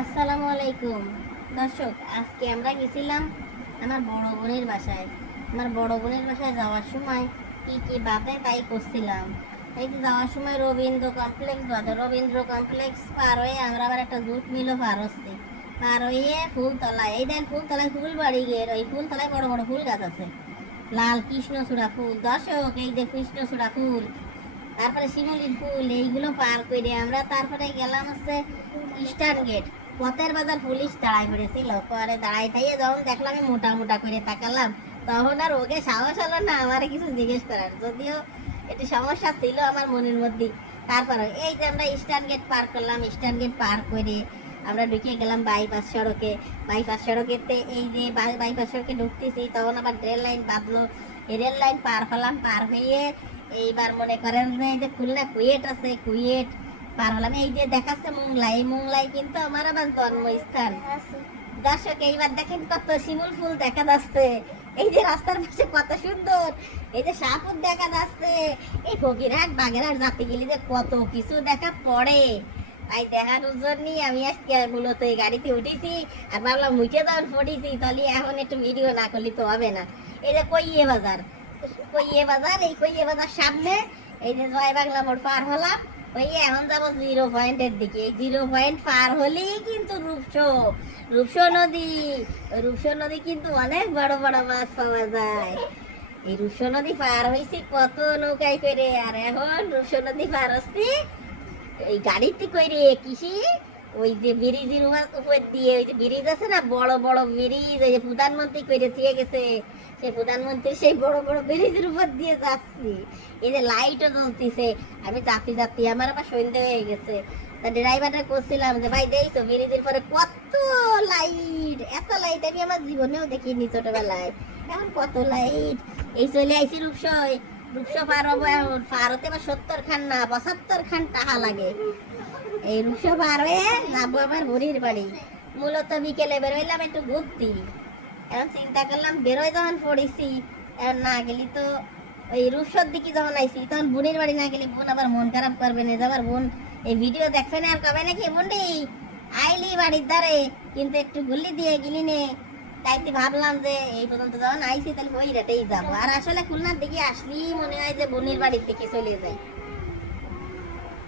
আসসালামু আলাইকুম। দর্শক, আজকে আমরা গেছিলাম আমার বড় বোনের বাসায়। আমার বড় বোনের বাসায় যাওয়ার সময় কি কি বাদে তাই করছিলাম এই যে যাওয়ার সময় রবীন্দ্র কমপ্লেক্স বাদে রবীন্দ্র কমপ্লেক্স পার হয়ে আমরা আবার একটা জুট মিলও পার হচ্ছি। পার হয়ে ফুলতলায়, এই দেন ফুলতলায় ফুল বাড়ি গিয়ে ওই ফুলতলায় বড় বড় ফুল গাছ আছে। লাল কৃষ্ণচূড়া ফুল, দর্শক, এই যে কৃষ্ণচূড়া ফুল, তারপরে শিমুলির ফুল, এইগুলো পার করে আমরা তারপরে গেলাম হচ্ছে ইস্টার্ন গেট পথের বাজার পুলিশ দাঁড়াই পড়েছিল পরে দাঁড়াই থাইয়ে যখন দেখলাম আমি মোটা মোটা করে তাকালাম, তখন আর ওকে সাহস হলো না আমার কিছু জিজ্ঞেস করার। যদিও একটু সমস্যা ছিল আমার মনের মধ্যে। তারপরে এই যে আমরা ইস্টার্ন গেট পার করলাম, ইস্টার্ন গেট পার করে আমরা ঢুকে গেলাম বাইপাস সড়কে। বাইপাস সড়কেতে এই যে বাইপাস সড়কে ঢুকতেছি, তখন আবার রেল লাইন বাঁধলো। রেল লাইন পার হলাম, পার হয়ে এইবার মনে করেন যে খুলনা কুয়েট আছে, কুয়েট পার হলাম এই যে দেখাচ্ছে মুংলাই মুংলাই কিন্তু আমার আবার জন্মস্থান। দর্শক এইবার দেখেন কত শিমুল ফুল দেখা যাচ্ছে। এই যে রাস্তার পাশে কত সুন্দর। এই যে সাপুর দেখা যাচ্ছে। এই ফকিরহাট বাগেরহাট জাতি গেলে যে কত কিছু দেখা পড়ে। তাই দেখানোর জন্যই আমি আজকে মূলত এই গাড়িতে উঠেছি আর ভাবলাম উঠে যখন পড়েছি তাহলে এখন একটু ভিডিও না করলে তো হবে না। এই যে কইয়ে বাজার কইয়ে বাজার এই কইয়ে বাজার সামনে এই যে জয় বাংলা মোড় পার হলাম। ওই এখন যাব জিরো পয়েন্টের দিকে। জিরো পয়েন্ট পার হলেই কিন্তু রূপসো। রূপসো নদী। রূপসো নদী কিন্তু অনেক বড় বড় মাছ পাওয়া যায়। এই রূপসো নদী পার হয়েছি কত নৌকায় করে। আর এখন রূপসো নদী পার হচ্ছি এই গাড়িতে করে কৃষি ওই যে ব্রিজের উপর- দিয়ে, ওই যে ব্রিজ আছে না, বড় বড় ব্রিজ, ওই যে প্রধানমন্ত্রী করে দিয়ে গেছে। সেই প্রধানমন্ত্রী সেই বড় বড় ব্রিজের উপর দিয়ে যাচ্ছি। এই যে লাইটও জ্বলতিছে। আমি যাত্রী যাত্রী, আমার আবার সন্ধ্যে হয়ে গেছে। তা ড্রাইভারটা করছিলাম যে, ভাই, দেখছ ব্রিজের পরে কত লাইট? এত লাইট আমি আমার জীবনেও দেখিনি ছোটবেলায়। এখন কত লাইট? এই চলে আইসি রূপসই রূপসো পার হব এখন। পার হতে আবার সত্তর খান না, পঁচাত্তর খান টাকা লাগে। এই রূপসো পার হয়ে যাব আমার বুড়ির বাড়ি। মূলত বিকেলে বেরোইলাম একটু ঘুরতি। এখন চিন্তা করলাম বেরোয় যখন পড়েছি, এখন না গেলি তো ওই রূপসর দিকে যখন আইছি, তখন বোনের বাড়ি না গেলে বোন আবার মন খারাপ করবে না। যে আবার বোন, এই ভিডিও দেখবে না আর কবে নাকি? বোনটি আইলি বাড়ির দ্বারে কিন্তু একটু গুল্লি দিয়ে গেলি নে। তাইতে ভাবলাম যে এই পর্যন্ত যখন আইছি তাহলে ওই রেটেই যাব। আর আসলে খুলনার দিকে আসলেই মনে হয় যে বোনের বাড়ির দিকে চলে যায়।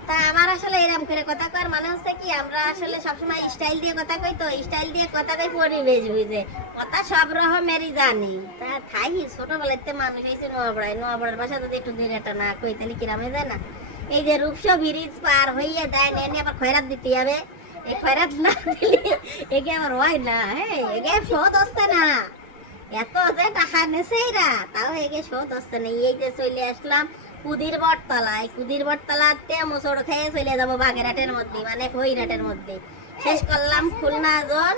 তা আমার আসলে এরকম করে কথা কর মানে হচ্ছে কি, আমরা আসলে সবসময় স্টাইল দিয়ে কথা কই, তো স্টাইল দিয়ে কথা কই পরিবেশ বুঝে। কথা সব রকমেরই জানি। তা থাই ছোটবেলাতে মানুষ এসে নোয়াবড়ায়। নোয়াবড়ার বাসা যদি একটু দিন একটা না কই, তাহলে কিরামে যায় না? এই যে রূপসো ব্রিজ পার হইয়ে দেয় নেনে আবার খয়রাত দিতে হবে এই খয়রাত না দিলে একে আমার হয় না হ্যাঁ একে শোধ হচ্ছে না। এত যে টাকা নেছে এরা, তাও একে শোধ হচ্ছে না। এই যে চলে আসলাম কুদির বটতলায়, কুদির বটতলাতে মোসড় খেয়ে চলে যাব বাগেরহাটের মধ্যে মানে কইরাটের মধ্যে। শেষ করলাম খুলনা জন,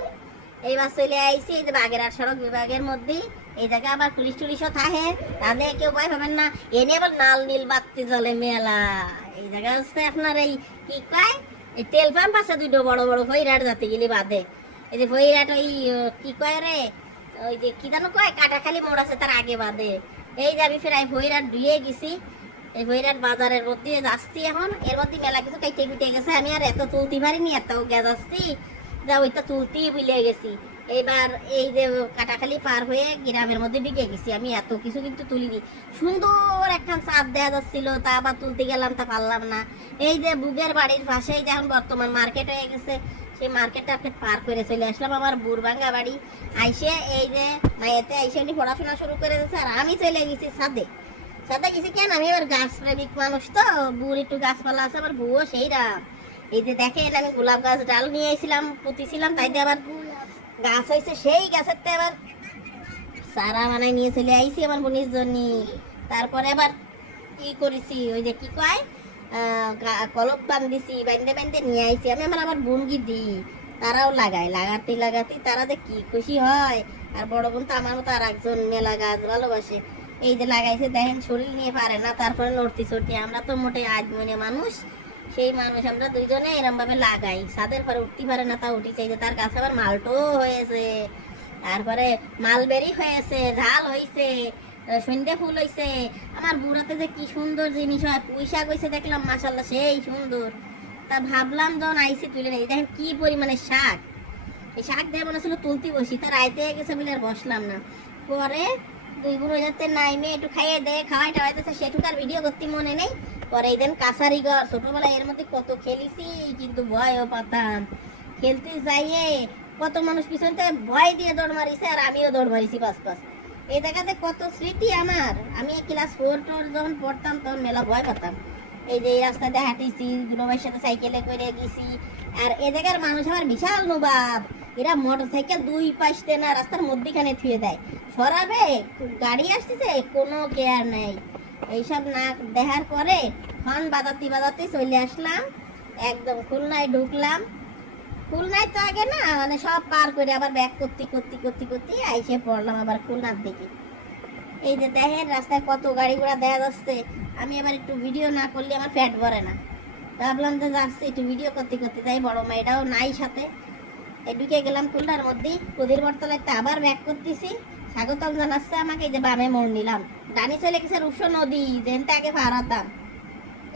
এইবার চলে আইছি এই যে বাগেরহাট সড়ক বিভাগের মধ্যে। এই জায়গায় আবার পুলিশ টুলিশও থাকে তাদের কেউ ভয় পাবেন না। এনে আবার নাল নীল বাত্তি জলে মেলা। এই জায়গা হচ্ছে আপনার এই কি কয়? এই তেল পাম্প আছে দুটো বড় বড় ফইরাট যাতে গেলে বাদে। এই যে ফইরাট ওই কি কয় রে? ওই যে কি জানো কয়? কাটাখালি মোড় আছে তার আগে বাদে। এই যে আমি ফেরাই ভৈরাট ধুয়ে গেছি। এই ভৈরাট বাজারের মধ্যে যাচ্ছি এখন। এর মধ্যে মেলা কিছু কেটে কুটে গেছে। আমি আর এত তুলতে পারিনি এত গ্যাস আসছি। যা ওইটা তুলতেই ভুলে গেছি। এইবার এই যে কাটাখালি পার হয়ে গ্রামের মধ্যে ঢুকে গেছি। আমি এত কিছু কিন্তু তুলিনি। সুন্দর একটা চাপ দেওয়া যাচ্ছিল। তা আবার তুলতে গেলাম, তা পারলাম না। এই যে বুগের বাড়ির পাশেই যে এখন বর্তমান মার্কেট হয়ে গেছে, সেই মার্কেটটা আপনি পার করে চলে আসলাম আমার বুড়বাঙ্গা বাড়ি। আইসে এই যে মায়েতে আইসে উনি পড়াশোনা শুরু করে দিয়েছে। আর আমি চলে গেছি সাদে সাদে গেছি কেন? আমি এবার গাছ প্রেমিক মানুষ তো। বুড় একটু গাছপালা আছে আমার বউও সেইরা। এই যে দেখেন, আমি গোলাপ গাছ ডাল নিয়ে এসেছিলাম পুঁতিছিলাম, তাই আবার গাছ হয়েছে সেই গাছের তো আবার সারা বানাই নিয়ে চলে আইছি আমার বোনের জন্য। তারপরে আবার কি করেছি, ওই যে কি কয় কলপ বান্ধিছি বান্ধে বান্ধে নিয়ে আইছি। আমি আমার আমার বোনকে দিই, তারাও লাগায়, লাগাতে লাগাতে তারা যে কি খুশি হয়। আর বড় বোন তো আমার মতো আর একজন মেলা গাছ ভালোবাসে। এই যে লাগাইছে, দেখেন শরীর নিয়ে পারে না, তারপরে নড়তি চড়তি আমরা তো মোটে আজ মনে মানুষ, সেই মানুষ আমরা দুইজনে এরম ভাবে লাগাই। ছাদের পরে উঠতে পারে না তা উঠি চাইছে তার কাছে আবার মালটো হয়েছে। তারপরে মালবেরি হয়েছে, ঝাল হয়েছে সন্ধ্যে ফুল হয়েছে আমার বুড়াতে যে কি সুন্দর জিনিস হয় পুঁই শাক হয়েছে দেখলাম মাসাল্লাহ সেই সুন্দর। তা ভাবলাম যখন আইসি তুলে নেই, দেখেন কি পরিমাণে শাক। এই শাক দিয়ে মনে হচ্ছিল তুলতে বসি তার আইতে গেছে বলে আর বসলাম না। পরে দুই গুঁড়ো যাতে নাইমে একটু খাইয়ে দেয় খাওয়াই টাওয়াইতেছে সেটুকু আর ভিডিও করতে মনে নেই। পরে দিন কাছারি ঘর, ছোটবেলায় এর মধ্যে কত খেলিছি, কিন্তু ভয়ও পাতাম। খেলতে যাইয়ে কত মানুষ পিছনতে ভয় দিয়ে দৌড় মারিছে আর আমিও দৌড় মারিছি পাঁচ পাঁচ এই জায়গাতে কত স্মৃতি আমার। আমি ক্লাস ফোর টোর যখন পড়তাম, তখন মেলা ভয় পেতাম। এই যে এই রাস্তাতে হাঁটিছি, দুলাভাইয়ের সাথে সাইকেলে করে গেছি। আর এ জায়গার মানুষ আমার বিশাল নবাব। এরা মোটর সাইকেল দুই পাশতে না রাস্তার মধ্যিখানে থুয়ে দেয়। সরাবে, গাড়ি আসতেছে, কোনো কেয়ার নেই। এইসব না দেখার পরে ফোন বাজাতে বাজাতে চলে আসলাম, একদম খুলনায় ঢুকলাম। খুলনায় তো আগে না মানে সব পার করে আবার ব্যাক করতে করতে করতে করতে আইসে পড়লাম আবার খুলনার দিকে। এই যে দেখেন রাস্তায় কত গাড়ি ঘোড়া দেখা যাচ্ছে, আমি আবার একটু ভিডিও না করলে আমার ফ্যাট ভরে না। ভাবলাম যে যাচ্ছি, একটু ভিডিও করতে করতে যাই, বড় মেয়েটাও নাই সাথে। ঢুকে গেলাম খুলনার মধ্যেই। কুদির বর্তলাতে আবার ব্যাক করতেছি। স্বাগতম জানাচ্ছে আমাকে যে বামে মোড় নিলাম। ডানি চলে গেছে রূপসা নদী যেনতে আগে পারাতাম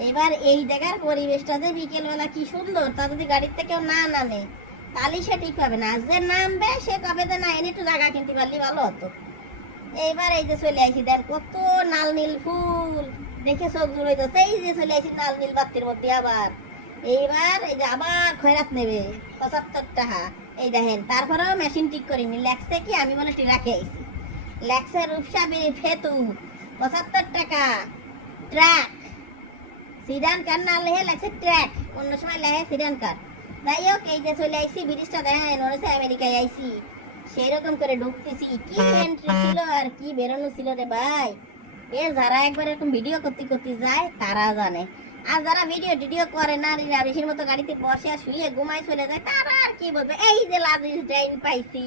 এবার এই জায়গার পরিবেশটা যে বিকেলবেলা কি সুন্দর, তা যদি গাড়ির থেকে না নামে, তাহলে সে ঠিক পাবে না। যে নামবে, সে কবে যে না, এনে একটু জায়গা কিনতে পারলে ভালো হতো। এইবার এই যে চলে আসি দেখ কত নাল নীল ফুল। দেখে চোখ জুড়াইতেছে এই যে চলে আসি নাল নীল বাতির মধ্যে আবার। এইবার এই যে আবার খয়রাত নেবে, পঁচাত্তর টাকা। এই দেখেন, তারপরেও মেশিন ঠিক করিনি। কি, আমি রাখে আইছি। ফেতু, পঁচাত্তর টাকা। ট্রাক। সিডান কার না ট্র্যাক অন্য সময় লেহে সিডান কার। যাই হোক, এই যে চলে আইসি ব্রিজটা দেখেন আমেরিকায় আইসি সেই রকম করে ঢুকতেছি। কি এন্ট্রি ছিল আর কি বেরোনো ছিল রে ভাই। এ যারা একবার এরকম ভিডিও করতে করতে যায়, তারা জানে। আর যারা ভিডিও টিডিও করে না বেশির মতো গাড়িতে বসে আর শুয়ে ঘুমায় চলে যায়, তারা আর কি বলবে? এই যে লাজিজ ডাইন পাইছি।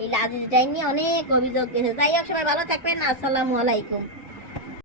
এই লাজিজ ডাইন নিয়ে অনেক অভিযোগ গেছে যাই হোক, সবাই ভালো থাকবেন। আসসালামু আলাইকুম।